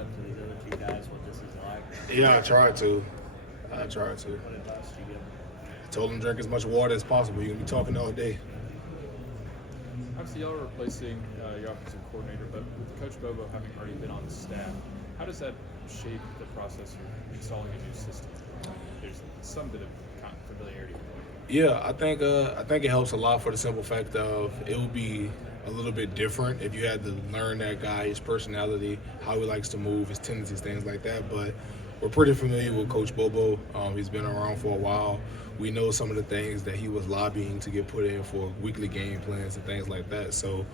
up to these other two guys what this is like? Yeah, I tried to. What advice do you give them? Told them drink as much water as possible. You're going to be talking all day. Obviously, y'all are replacing your offensive coordinator, but with Coach Bobo having already been on the staff, how does that shape the process of installing a new system? There's some bit of familiarity. Yeah, I think it helps a lot for the simple fact of it would be a little bit different if you had to learn that guy, his personality, how he likes to move, his tendencies, things like that. But we're pretty familiar with Coach Bobo. He's been around for a while. We know some of the things that he was lobbying to get put in for weekly game plans and things like that. So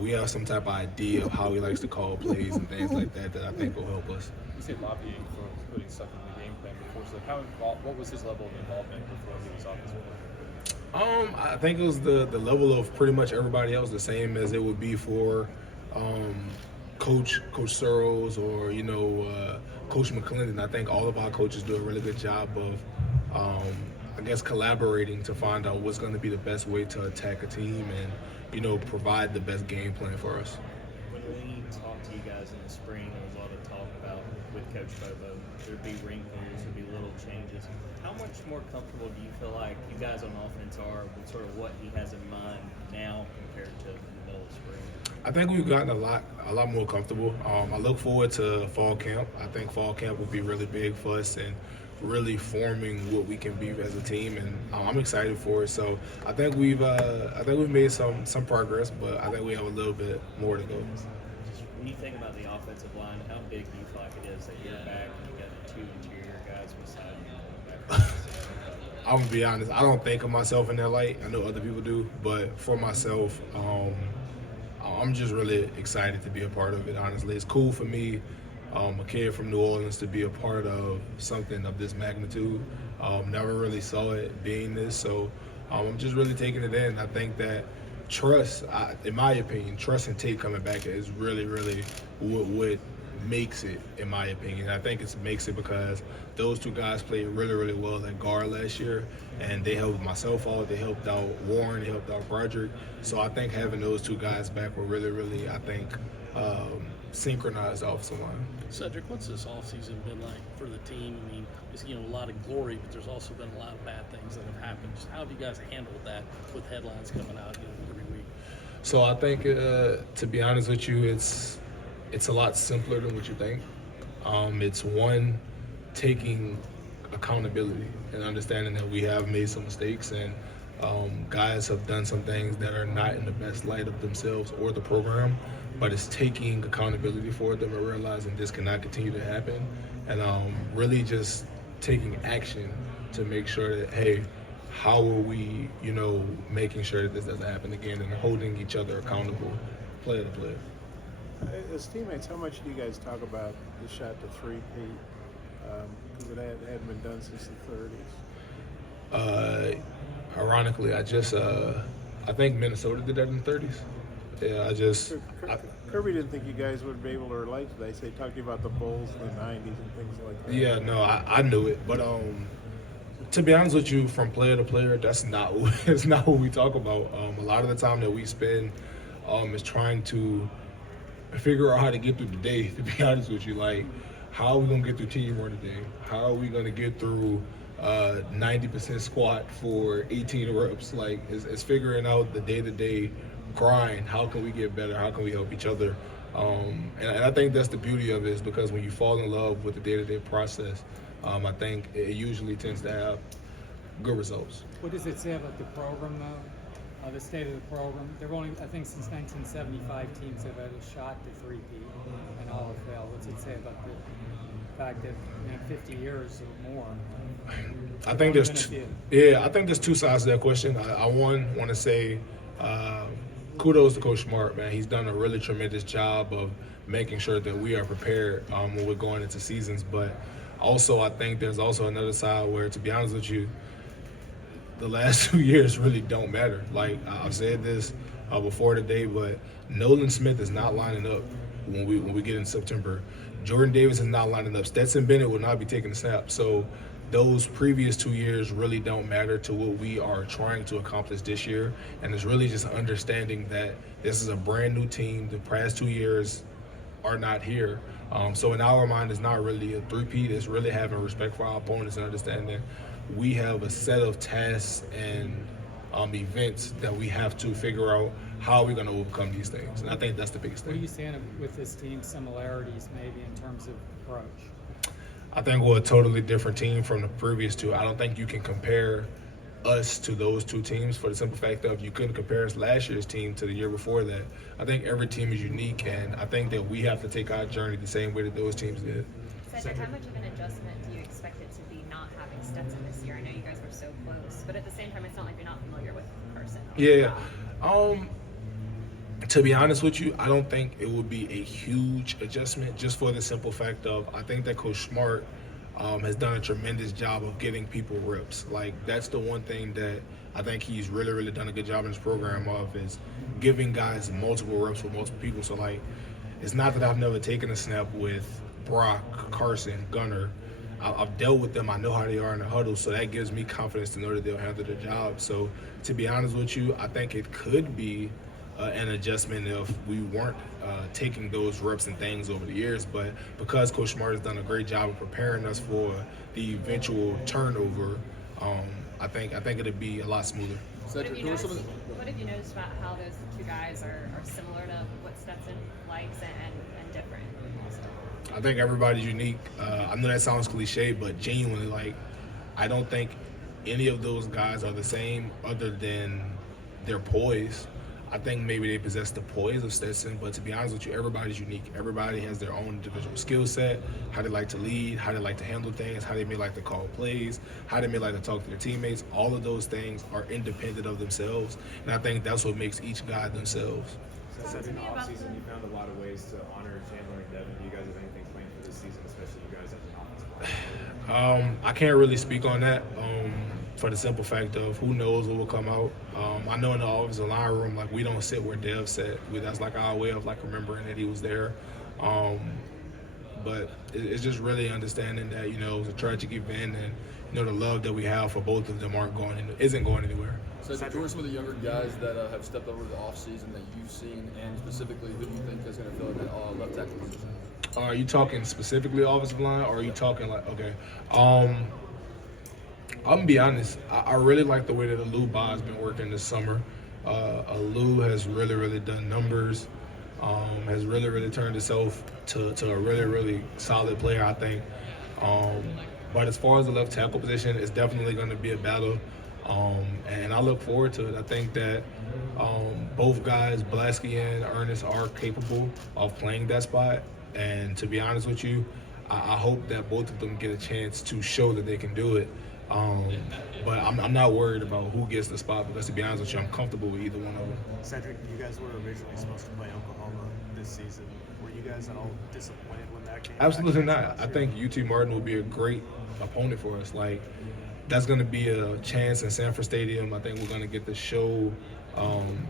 we have some type of idea of how he likes to call plays and things like that I think will help us. You say lobbying for putting stuff in the game plan before. So what was his level of involvement before he was offensive coordinator? I think it was the level of pretty much everybody else, the same as it would be for Coach Searles or Coach McClendon. I think all of our coaches do a really good job of I guess collaborating to find out what's going to be the best way to attack a team and provide the best game plan for us. When we talked to you guys in the spring, there was a lot of talk about with Coach Bobo, there'd be wrinkles, there'd be little changes. How much more comfortable do you feel like you guys on offense are with sort of what he has in mind now compared to in the middle of spring? I think we've gotten a lot more comfortable. I look forward to fall camp. I think fall camp will be really big for us and really forming what we can be as a team, and I'm excited for it. So I think we've made some progress, but I think we have a little bit more to go. When you think about the offensive line, how big do you feel like it is that you're back and you got the two interior guys beside you? I'm gonna be honest. I don't think of myself in that light. I know other people do, but for myself, I'm just really excited to be a part of it. Honestly, it's cool for me, a kid from New Orleans, to be a part of something of this magnitude. Never really saw it being this, so I'm just really taking it in. I think that trust, in my opinion, trust and Tate coming back is really, really what makes it, in my opinion. I think it makes it because those two guys played really, really well at guard last year, and they helped myself out. They helped out Warren. They helped out Broderick. So I think having those two guys back will really, really, I think, synchronize the offensive line. Sedrick, what's this offseason been like for the team? I mean, it's a lot of glory, but there's also been a lot of bad things that have happened. Just how have you guys handled that with headlines coming out every week? So I think, to be honest with you, it's a lot simpler than what you think. It's one, taking accountability and understanding that we have made some mistakes and guys have done some things that are not in the best light of themselves or the program, but it's taking accountability for them and realizing this cannot continue to happen, and really just taking action to make sure that, hey, how are we, making sure that this doesn't happen again, and holding each other accountable, player to player. As teammates, how much do you guys talk about the shot to three-peat? Because it hadn't been done since the 30s. Ironically, I think Minnesota did that in the 30s. Yeah, Kirby didn't think you guys would be able to relate to that. They talked to you about the Bulls in the 90s and things like that. Yeah, no, I knew it, but to be honest with you, from player to player, it's not what we talk about. A lot of the time that we spend is trying to figure out how to get through the day, to be honest with you. Like, how are we going to get through team run today? How are we going to get through 90% squat for 18 reps? Like, it's figuring out the day-to-day grind. How can we get better? How can we help each other? And I think that's the beauty of it, is because when you fall in love with the day-to-day process, I think it usually tends to have good results. What does it say about the program, though? The state of the program? There have only, I think, since 1975 teams have had a shot to three-peat, and all have failed. What's it say about the fact that 50 years or more? I think there's two sides to that question. I want to say kudos to Coach Smart, man. He's done a really tremendous job of making sure that we are prepared when we're going into seasons. But also, I think there's also another side where, to be honest with you, the last 2 years really don't matter. Like, I've said this before today, but Nolan Smith is not lining up when we get in September. Jordan Davis is not lining up. Stetson Bennett will not be taking the snap. So those previous 2 years really don't matter to what we are trying to accomplish this year. And it's really just understanding that this is a brand new team. The past 2 years, are not here. So in our mind, it's not really a three-peat. It's really having respect for our opponents and understanding we have a set of tasks and events that we have to figure out how we're going to overcome these things. And I think that's the biggest What are thing. you saying with this team similarities maybe in terms of approach? I think we're a totally different team from the previous two. I don't think you can compare us to those two teams for the simple fact of you couldn't compare us last year's team to the year before that. I think every team is unique, and I think that we have to take our journey the same way that those teams did. Cedric, how much of an adjustment do you expect it to be not having Stetson this year? I know you guys were so close, but at the same time, it's not like you're not familiar with the person. Yeah. To be honest with you, I don't think it would be a huge adjustment just for the simple fact of I think that Coach Smart has done a tremendous job of getting people reps. Like, that's the one thing that I think he's really, really done a good job in his program of is giving guys multiple reps with multiple people. So, like, it's not that I've never taken a snap with Brock, Carson, Gunner. I've dealt with them. I know how they are in the huddle, so that gives me confidence to know that they'll handle their job. So, to be honest with you, I think it could be an adjustment if we weren't taking those reps and things over the years. But because Coach Smart has done a great job of preparing us for the eventual turnover, I think it'll be a lot smoother. What have you noticed about how those two guys are similar to what Stetson likes and different also? I think everybody's unique. I know that sounds cliche, but genuinely, like, I don't think any of those guys are the same other than their poise. I think maybe they possess the poise of Stetson, but to be honest with you, everybody's unique. Everybody has their own individual skill set, how they like to lead, how they like to handle things, how they may like to call plays, how they may like to talk to their teammates. All of those things are independent of themselves, and I think that's what makes each guy themselves. So in the offseason, you found a lot of ways to honor Chandler and Devin. Do you guys have anything planned for this season, especially you guys as an offensive player? I can't really speak on that for the simple fact of who knows what will come out. I know in the offensive line room, like, we don't sit where Dev sat. That's like our way of like remembering that he was there. But it's just really understanding that, you know, it's a tragic event, and you know the love that we have for both of them isn't going anywhere. So who are some of the younger guys that have stepped over the offseason that you've seen, and specifically who do you think is going to fill in that left tackle position? Are you talking specifically offensive line, or are you talking like, okay? I'm gonna be honest. I really like the way that Alou Ba has been working this summer. Alou has really, really done numbers. Has really, really turned himself to a really, really solid player, I think. But as far as the left tackle position, it's definitely going to be a battle. And I look forward to it. I think that both guys, Blasky and Ernest, are capable of playing that spot. And to be honest with you, I hope that both of them get a chance to show that they can do it. But I'm not worried about who gets the spot, because to be honest with you, I'm comfortable with either one of them. Sedrick, you guys were originally supposed to play Oklahoma this season. Were you guys at all disappointed when that came? Absolutely not. I think UT Martin will be a great opponent for us. Like, that's going to be a chance in Sanford Stadium. I think we're going to get to show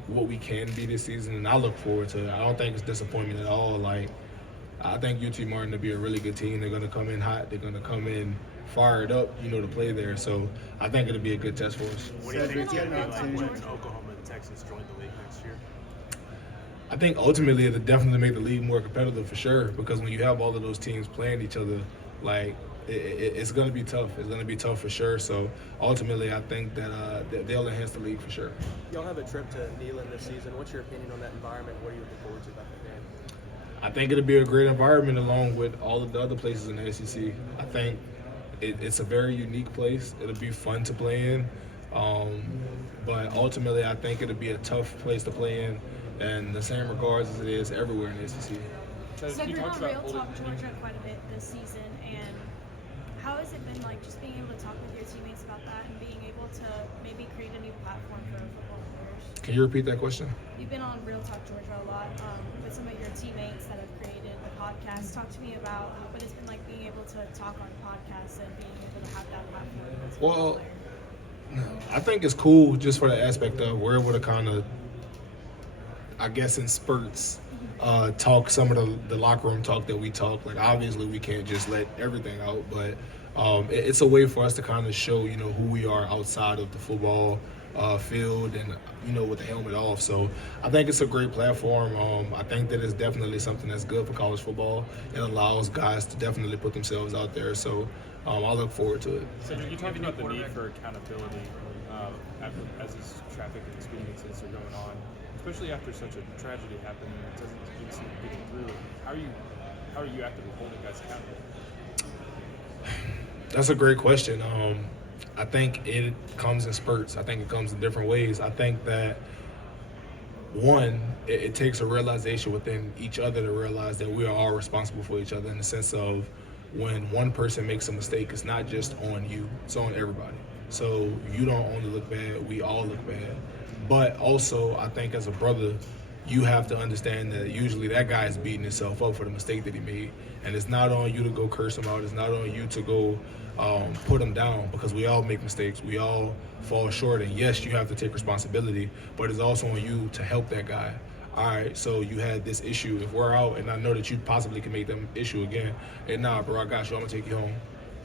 what we can be this season, and I look forward to it. I don't think it's disappointment at all. Like, I think UT Martin will be a really good team. They're going to come in hot. They're going to come in fired up, you know, to play there. So I think it'll be a good test for us. What do you think it's going to be like when Oklahoma and Texas join the league next year? I think ultimately it'll definitely make the league more competitive for sure, because when you have all of those teams playing each other, like, it's going to be tough. It's going to be tough for sure. So ultimately, I think that they'll enhance the league for sure. Y'all have a trip to Neyland this season. What's your opinion on that environment? What are you looking forward to about that game? I think it'll be a great environment along with all of the other places in the SEC. I think it's a very unique place. It'll be fun to play in. But ultimately, I think it'll be a tough place to play in the same regards as it is everywhere in the SEC. So you've been on Real Talk Georgia quite a bit this season, and how has it been like just being able to talk with your teammates about that and being able to maybe create a new platform for football players? Can you repeat that question? You've been on Real Talk Georgia a lot with some of your teammates that have created the podcast. Talk to me about what it's been like being able to talk on podcasts and being able to have that platform as a football player. I think it's cool just for the aspect of we're able to kind of, I guess in spurts, talk some of the locker room talk that we talk. Like, obviously we can't just let everything out, but it's a way for us to kind of show, you know, who we are outside of the football field and, with the helmet off. So I think it's a great platform. I think that it's definitely something that's good for college football. It allows guys to definitely put themselves out there. So I look forward to it. So you talked about the need for accountability as these traffic and speeding incidents are going on, especially after such a tragedy happened and it doesn't seem to be getting through. How are you actively holding guys accountable? That's a great question. I think it comes in spurts. I think it comes in different ways. I think that, one, it takes a realization within each other to realize that we are all responsible for each other, in the sense of when one person makes a mistake, it's not just on you, it's on everybody. So you don't only look bad, we all look bad. But also, I think as a brother, you have to understand that usually that guy is beating himself up for the mistake that he made. And it's not on you to go curse him out. It's not on you to go put him down, because we all make mistakes. We all fall short. And yes, you have to take responsibility, but it's also on you to help that guy. All right, so you had this issue. If we're out and I know that you possibly can make them issue again, and nah, bro, I got you. I'm going to take you home.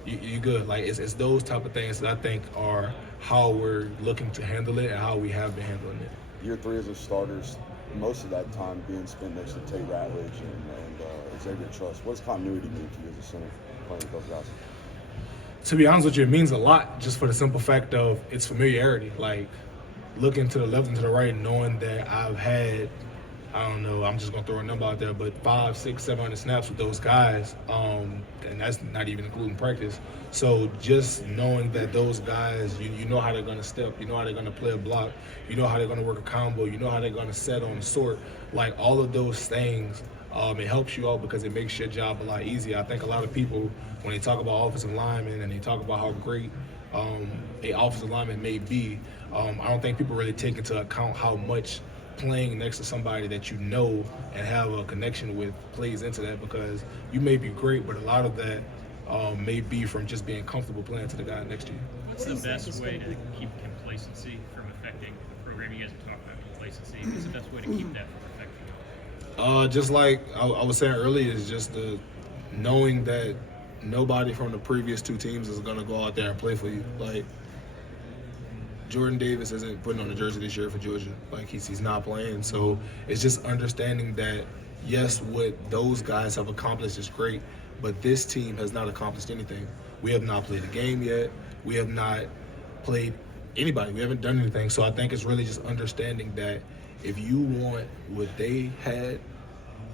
You good. Like, it's those type of things that I think are how we're looking to handle it and how we have been handling it. Year 3 as a starters, most of that time being spent next to Tate Ratledge and Xavier Truss. What does continuity mean to you as a center playing with those guys? To be honest with you, it means a lot, just for the simple fact of its familiarity. Like, looking to the left and to the right, knowing that I've had, I don't know, I'm just going to throw a number out there, but 500, 600, 700 snaps with those guys, and that's not even including practice. So just knowing that those guys, you know how they're going to step, you know how they're going to play a block, you know how they're going to work a combo, you know how they're going to set on the sort, like all of those things, it helps you out because it makes your job a lot easier. I think a lot of people, when they talk about offensive linemen and they talk about how great a offensive lineman may be, I don't think people really take into account how much playing next to somebody that you know and have a connection with plays into that, because you may be great, but a lot of that may be from just being comfortable playing to the guy next to you. What's the best way to keep complacency from affecting the program? You guys have talked about complacency. What's the best way to keep that from affecting? Just like I was saying earlier, is just the knowing that nobody from the previous 2 teams is going to go out there and play for you. Like, Jordan Davis isn't putting on a jersey this year for Georgia. Like, he's not playing. So it's just understanding that, yes, what those guys have accomplished is great, but this team has not accomplished anything. We have not played a game yet. We have not played anybody. We haven't done anything. So I think it's really just understanding that if you want what they had,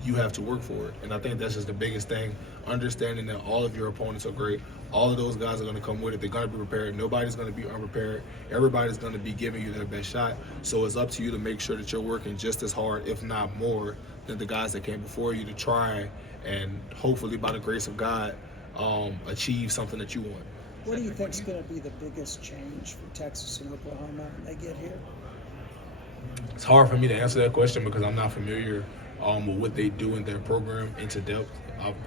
you have to work for it. And I think that's just the biggest thing, understanding that all of your opponents are great. All of those guys are going to come with it. They're going to be prepared. Nobody's going to be unprepared. Everybody's going to be giving you their best shot. So it's up to you to make sure that you're working just as hard, if not more, than the guys that came before you, to try and hopefully, by the grace of God, achieve something that you want. What do you think is going to be the biggest change for Texas and Oklahoma when they get here? It's hard for me to answer that question because I'm not familiar with what they do in their program into depth.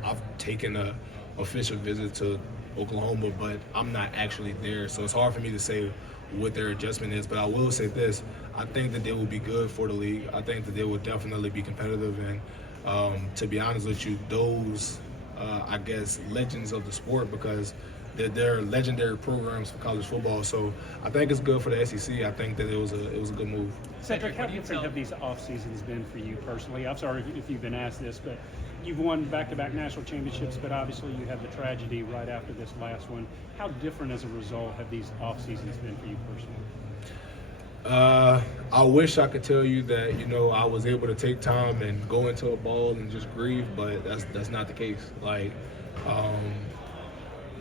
I've taken a official visit to Oklahoma, but I'm not actually there, so it's hard for me to say what their adjustment is. But I will say this: I think that they will be good for the league. I think that they will definitely be competitive, and to be honest with you, those I guess legends of the sport, because they're legendary programs for college football. So I think it's good for the SEC. I think that it was a good move. Cedric, how different have these off seasons been for you personally? I'm sorry if you've been asked this, but you've won back-to-back national championships, but obviously you had the tragedy right after this last one. How different as a result have these off seasons been for you personally? I wish I could tell you that, I was able to take time and go into a ball and just grieve, but that's not the case. Like,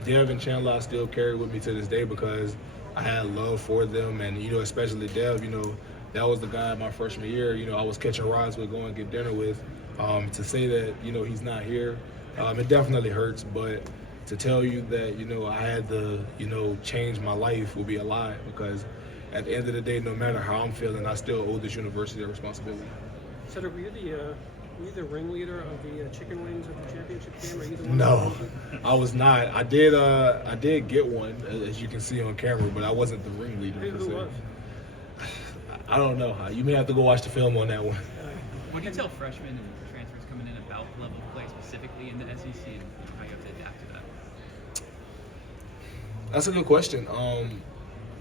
Dev and Chandler I still carry with me to this day because I had love for them, and especially Dev, that was the guy my freshman year, I was catching rides with, going to get dinner with. To say that, he's not here, it definitely hurts, but to tell you that, I had to, change my life would be a lie, because at the end of the day, no matter how I'm feeling, I still owe this university a responsibility. Cedric, were you the ringleader of the chicken wings at the championship game? Are you the one? No, I was not. I did get one, as you can see on camera, but I wasn't the ringleader. Who was? I don't know. You may have to go watch the film on that one. What do you tell freshmen and transfers coming in about level of play specifically in the SEC and how you have to adapt to that? That's a good question.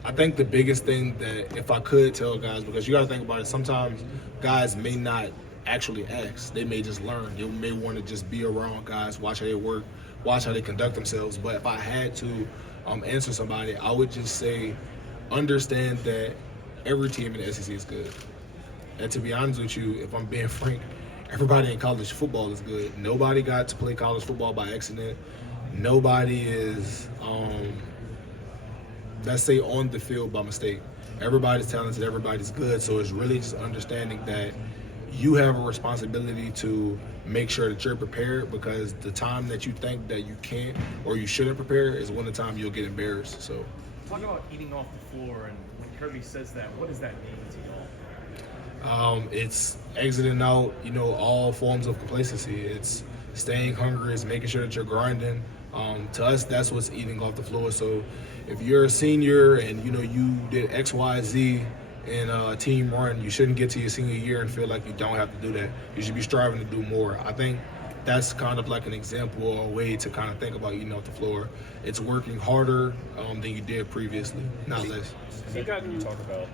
I think the biggest thing that if I could tell guys, because you got to think about it, sometimes guys may not actually ask. They may just learn. They may want to just be around guys, watch how they work, watch how they conduct themselves. But if I had to answer somebody, I would just say understand that every team in the SEC is good. And to be honest with you, if I'm being frank, everybody in college football is good. Nobody got to play college football by accident. Nobody is, let's say, on the field by mistake. Everybody's talented, everybody's good. So it's really just understanding that you have a responsibility to make sure that you're prepared, because the time that you think that you can't or you shouldn't prepare is when the time you'll get embarrassed. So Talk about eating off the floor, and when Kirby says that, what does that mean to y'all? It's exiting out, all forms of complacency. It's staying hungry. It's making sure that you're grinding. To us, that's what's eating off the floor. So if you're a senior and, you did X, Y, Z in a team run, you shouldn't get to your senior year and feel like you don't have to do that. You should be striving to do more. I think that's kind of like an example or a way to kind of think about eating off the floor. It's working harder than you did previously, not less. You talk about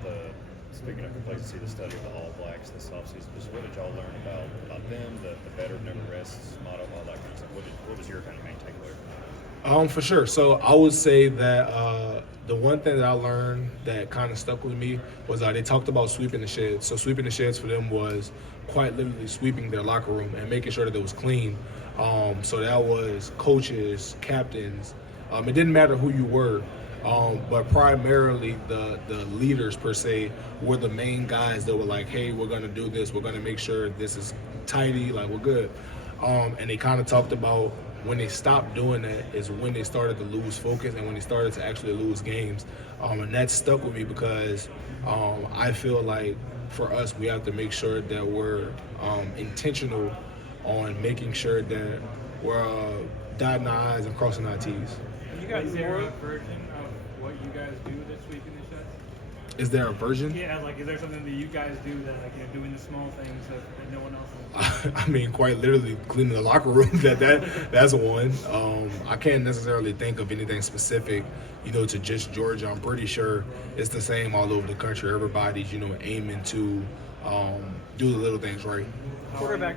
speaking of complacency, the study of the All Blacks this offseason. Just what did y'all learn about them, the better never rests motto, all that kind of stuff? What was your kind of main takeaway? For sure. So I would say that the one thing that I learned that kind of stuck with me was they talked about sweeping the sheds. So sweeping the sheds for them was quite literally sweeping their locker room and making sure that it was clean. So that was coaches, captains. It didn't matter who you were, but primarily the leaders per se were the main guys that were like, hey, we're going to do this. We're going to make sure this is tidy, like we're good. And they kind of talked about when they stopped doing that is when they started to lose focus and when they started to actually lose games. And that stuck with me because I feel like for us, we have to make sure that we're intentional on making sure that we're dotting our I's and crossing our T's. You guys, is there a version of what you guys do that's sweeping the sheds? Is there a version? Yeah, like is there something that you guys do that like you're doing the small things that no one else is? I mean, quite literally cleaning the locker room. That's one. I can't necessarily think of anything specific, to just Georgia. I'm pretty sure it's the same all over the country. Everybody's, aiming to do the little things right. Quarterback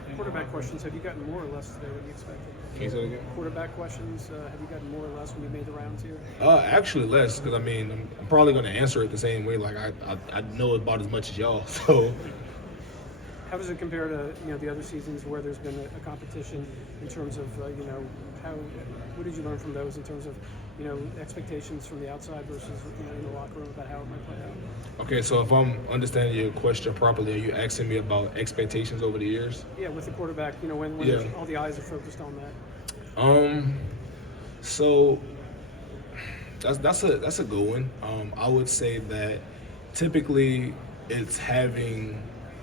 questions. Have you gotten more or less today than you expected? Can you say that again? Quarterback questions. Have you gotten more or less when you made the rounds here? Actually less, because I'm probably going to answer it the same way. Like I know about as much as y'all. So. How does it compare to the other seasons where there's been a competition in terms of what did you learn from those in terms of expectations from the outside versus in the locker room about how it might play out? Okay, so if I'm understanding your question properly, are you asking me about expectations over the years? Yeah, with the quarterback, when all the eyes are focused on that. So that's a good one. I would say that typically it's having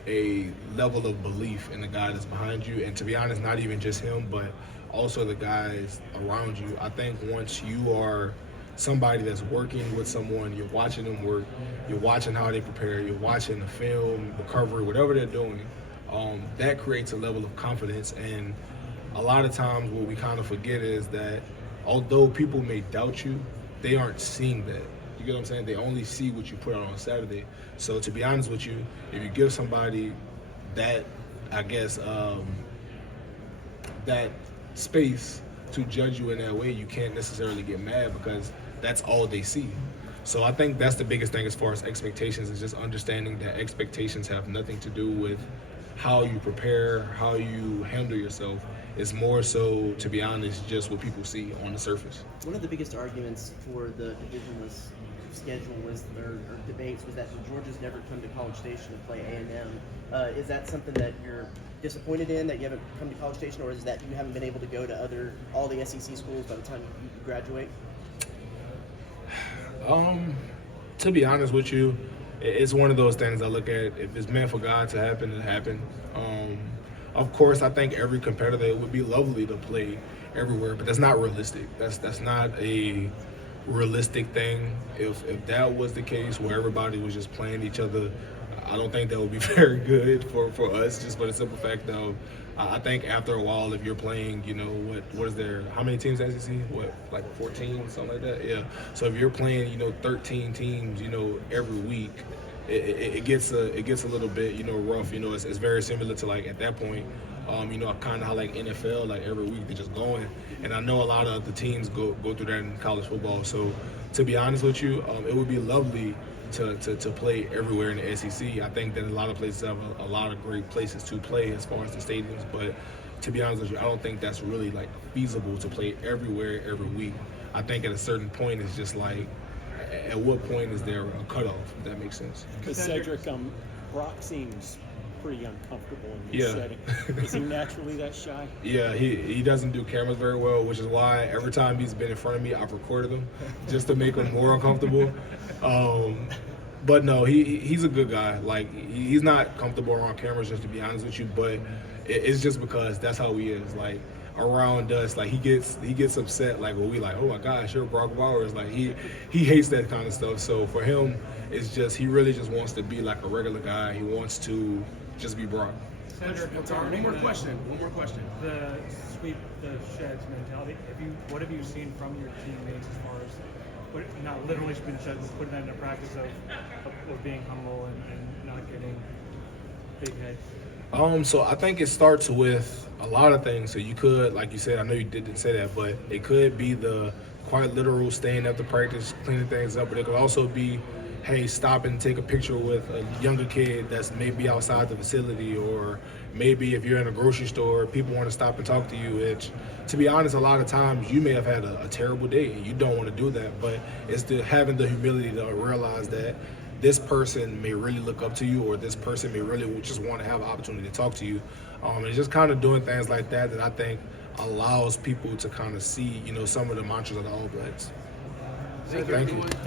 a level of belief in the guy that's behind you, and to be honest, not even just him, but also the guys around you. I think once you are somebody that's working with someone, you're watching them work, you're watching how they prepare, you're watching the film, recovery, whatever they're doing, that creates a level of confidence. And a lot of times what we kind of forget is that although people may doubt you, they aren't seeing that. You get what I'm saying? They only see what you put out on Saturday. So to be honest with you, if you give somebody that, I guess, that space to judge you in that way, you can't necessarily get mad because that's all they see. So I think that's the biggest thing as far as expectations, is just understanding that expectations have nothing to do with how you prepare, how you handle yourself. It's more so, to be honest, just what people see on the surface. One of the biggest arguments for the divisionless schedule or debates was that Georgia's never come to College Station to play A&M. Is that something that you're disappointed in, that you haven't come to College Station, or is that you haven't been able to go to all the SEC schools by the time you graduate? To be honest with you, it's one of those things I look at. If it's meant for God to happen, it happened. Of course, I think every competitor, it would be lovely to play everywhere, but that's not realistic. That's not a realistic thing. If that was the case, where everybody was just playing each other, I don't think that would be very good for us, just for the simple fact of I think after a while, if you're playing, you know, what is there? How many teams in the SEC? What, like 14, something like that? Yeah. So if you're playing, you know, 13 teams, you know, every week, it gets a little bit, you know, rough. You know, it's very similar to, like, at that point, you know, kind of how like NFL, like every week they're just going. And I know a lot of the teams go through that in college football. So to be honest with you, it would be lovely to play everywhere in the SEC. I think that a lot of places have a lot of great places to play as far as the stadiums, but to be honest with you, I don't think that's really like feasible to play everywhere every week. I think at a certain point it's just like, at what point is there a cutoff, if that makes sense? Because Sedrick, Brock seems pretty uncomfortable in this setting. Is he naturally that shy? Yeah, he doesn't do cameras very well, which is why every time he's been in front of me, I've recorded him just to make him more uncomfortable. But no, he's a good guy. Like, he's not comfortable around cameras, just to be honest with you, but it's just because that's how he is. Like, around us, like he gets upset, like when we like, oh my gosh, you're Brock Bowers. Like he hates that kind of stuff. So for him, it's just, he really just wants to be like a regular guy. He wants to just be Brock. One more question. The sweep the sheds mentality. What have you seen from your teammates as far as not literally sweeping the sheds, but putting that into practice of being humble and not getting big heads? So I think it starts with a lot of things. So you could, like you said, I know you didn't say that, but it could be the quite literal staying after practice, cleaning things up, but it could also be, hey, stop and take a picture with a younger kid that's maybe outside the facility, or maybe if you're in a grocery store, people want to stop and talk to you, which, to be honest, a lot of times you may have had a terrible day and you don't want to do that, but it's having the humility to realize that this person may really look up to you, or this person may really just want to have an opportunity to talk to you. And just kind of doing things like that I think allows people to kind of see, you know, some of the mantras of the All Blacks. Thank you.